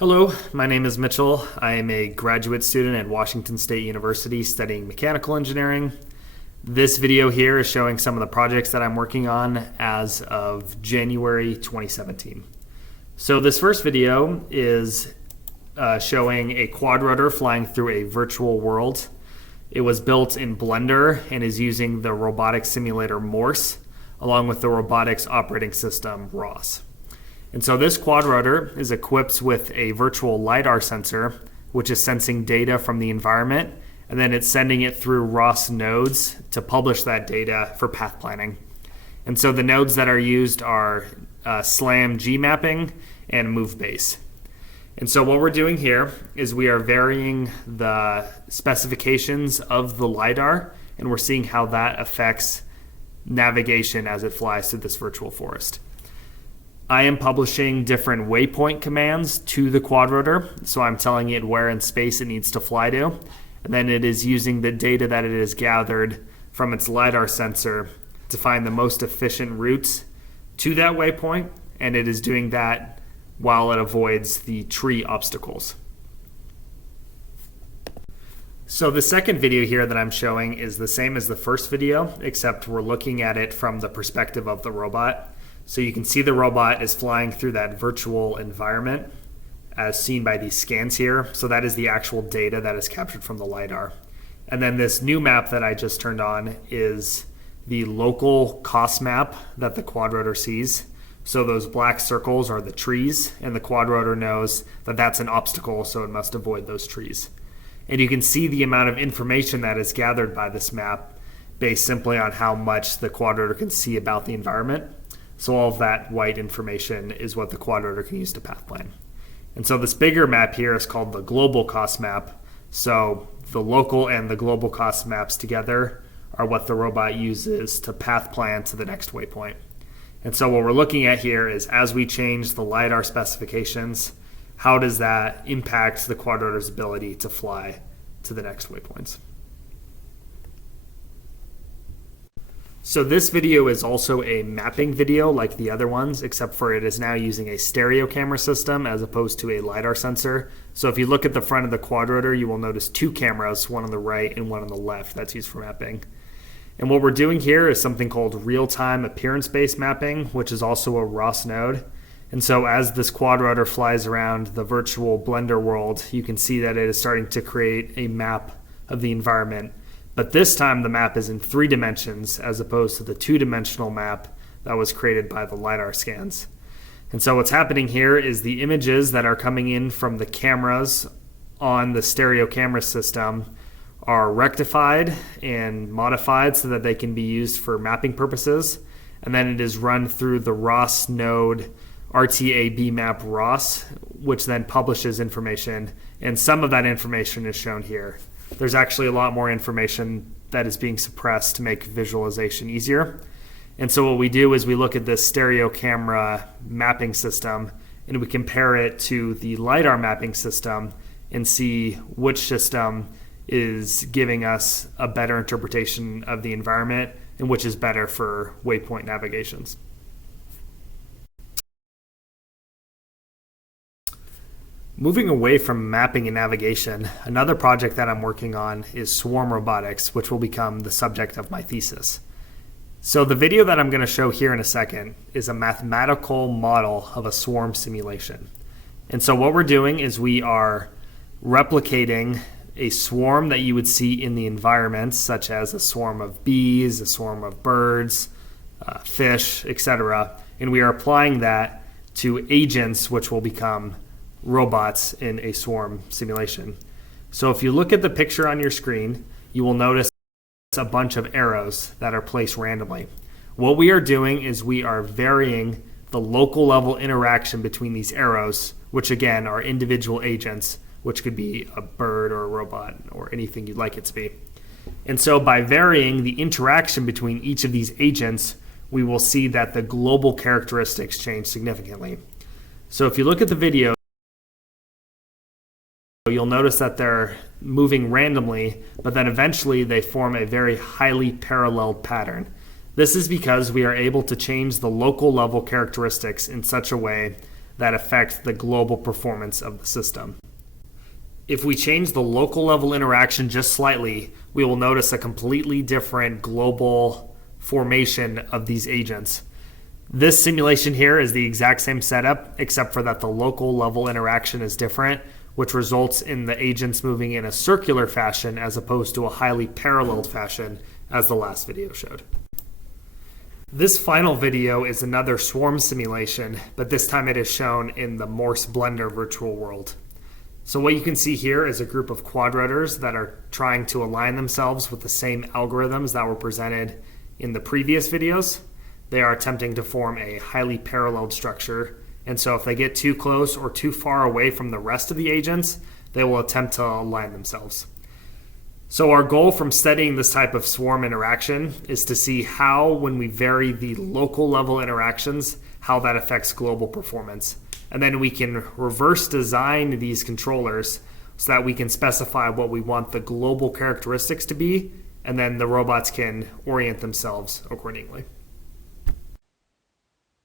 Hello, my name is Mitchell. I am a graduate student at Washington State University studying mechanical engineering. This video here is showing some of the projects that I'm working on as of January 2017. So this first video is showing a quadrotor flying through a virtual world. It was built in Blender and is using the robotics simulator Morse along with the robotics operating system ROS. And so this quadrotor is equipped with a virtual LiDAR sensor, which is sensing data from the environment, and then it's sending it through ROS nodes to publish that data for path planning. And so the nodes that are used are SLAM G mapping and MoveBase. And so what we're doing here is we are varying the specifications of the LiDAR, and we're seeing how that affects navigation as it flies through this virtual forest. I am publishing different waypoint commands to the quadrotor, so I'm telling it where in space it needs to fly to, and then it is using the data that it has gathered from its LiDAR sensor to find the most efficient routes to that waypoint, and it is doing that while it avoids the tree obstacles. So the second video here that I'm showing is the same as the first video, except we're looking at it from the perspective of the robot. So you can see the robot is flying through that virtual environment as seen by these scans here. So that is the actual data that is captured from the LiDAR. And then this new map that I just turned on is the local cost map that the quadrotor sees. So those black circles are the trees, and the quadrotor knows that that's an obstacle, so it must avoid those trees. And you can see the amount of information that is gathered by this map based simply on how much the quadrotor can see about the environment. So all of that white information is what the quadrotor can use to path plan. And so this bigger map here is called the global cost map. So the local and the global cost maps together are what the robot uses to path plan to the next waypoint. And so what we're looking at here is as we change the LiDAR specifications, how does that impact the quadrotor's ability to fly to the next waypoints? So this video is also a mapping video like the other ones, except for it is now using a stereo camera system as opposed to a LiDAR sensor. So if you look at the front of the quadrotor, you will notice two cameras, one on the right and one on the left, that's used for mapping. And what we're doing here is something called real-time appearance-based mapping, which is also a ROS node. And so as this quadrotor flies around the virtual Blender world, you can see that it is starting to create a map of the environment. But this time the map is in 3 dimensions as opposed to the 2-dimensional map that was created by the LiDAR scans. And so what's happening here is the images that are coming in from the cameras on the stereo camera system are rectified and modified so that they can be used for mapping purposes. And then it is run through the ROS node RTAB map ROS, which then publishes information. And some of that information is shown here. There's actually a lot more information that is being suppressed to make visualization easier. And so what we do is we look at this stereo camera mapping system and we compare it to the LiDAR mapping system and see which system is giving us a better interpretation of the environment and which is better for waypoint navigations. Moving away from mapping and navigation, another project that I'm working on is swarm robotics, which will become the subject of my thesis. So the video that I'm going to show here in a second is a mathematical model of a swarm simulation. And so what we're doing is we are replicating a swarm that you would see in the environment, such as a swarm of bees, a swarm of birds, fish, etc. And we are applying that to agents, which will become robots in a swarm simulation. So if you look at the picture on your screen, you will notice a bunch of arrows that are placed randomly. What we are doing is we are varying the local level interaction between these arrows, which again are individual agents, which could be a bird or a robot or anything you'd like it to be. And so by varying the interaction between each of these agents, we will see that the global characteristics change significantly. So if you look at the video, you'll notice that they're moving randomly, but then eventually they form a very highly paralleled pattern. This is because we are able to change the local level characteristics in such a way that affect the global performance of the system. If we change the local level interaction just slightly, we will notice a completely different global formation of these agents. This simulation here is the exact same setup, except for that the local level interaction is different, which results in the agents moving in a circular fashion as opposed to a highly paralleled fashion, as the last video showed. This final video is another swarm simulation, but this time it is shown in the Morse Blender virtual world. So what you can see here is a group of quadrotors that are trying to align themselves with the same algorithms that were presented in the previous videos. They are attempting to form a highly paralleled structure, and so if they get too close or too far away from the rest of the agents, they will attempt to align themselves. So our goal from studying this type of swarm interaction is to see how, when we vary the local level interactions, how that affects global performance. And then we can reverse design these controllers so that we can specify what we want the global characteristics to be, and then the robots can orient themselves accordingly.